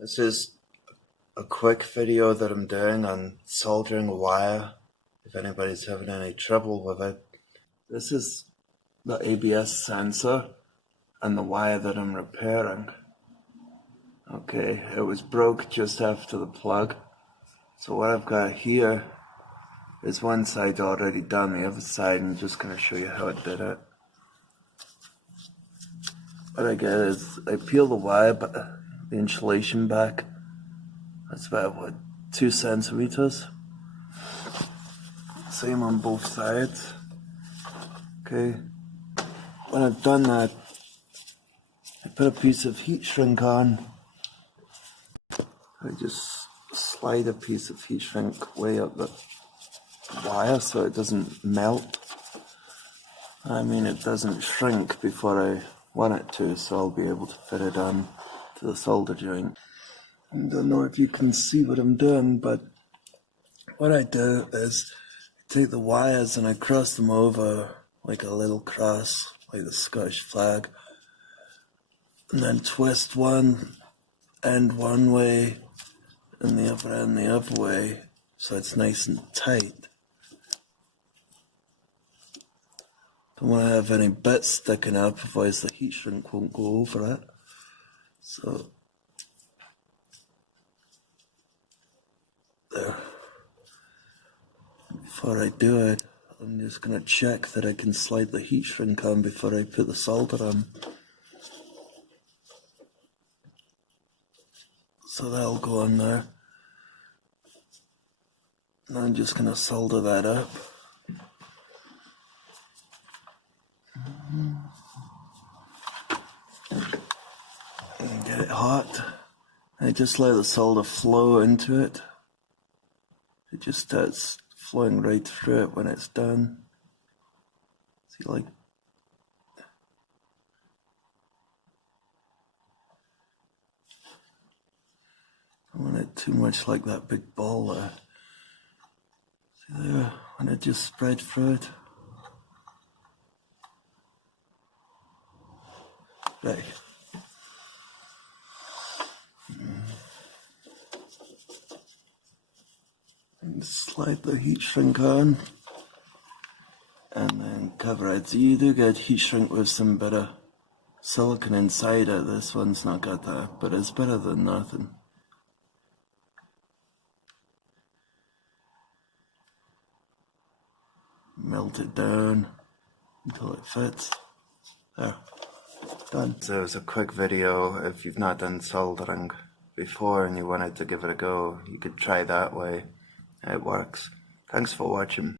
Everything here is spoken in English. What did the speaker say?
This is a quick video that I'm doing on soldering wire, if anybody's having any trouble with it. This is the ABS sensor and the wire that I'm repairing. Okay, it was broke just after the plug. So what I've got here is one side already done, the other side I'm just going to show you how I did it. What I get is I peel the wire, but the insulation back. That's about, what, 2 centimeters. Same on both sides. Okay. When I've done that, I put a piece of heat shrink on. I just slide a piece of heat shrink way up the wire so it doesn't melt. I mean, it doesn't shrink before I want it to, so I'll be able to fit it on to the solder joint. I don't know if you can see what I'm doing, but what I do is I take the wires and I cross them over like a little cross, like the Scottish flag, and then twist one end one way and the other end the other way so it's nice and tight. Don't want to have any bits sticking up, otherwise the heat shrink won't go over it. So there. Before I do it, I'm just going to check that I can slide the heat shrink on before I put the solder on. So that'll go on there. And I'm just going to solder that up. And get it hot. I just let the solder flow into it. It just starts flowing right through it when it's done. See, like, I don't want it too much like that big ball there. See there, when it just spread through it. Right. And slide the heat shrink on and then cover it. So you do get heat shrink with some bit of silicone inside it. This one's not got that, but it's better than nothing. Melt it down until it fits. There, done. So it was a quick video. If you've not done soldering before and you wanted to give it a go, you could try that way. It works. Thanks for watching.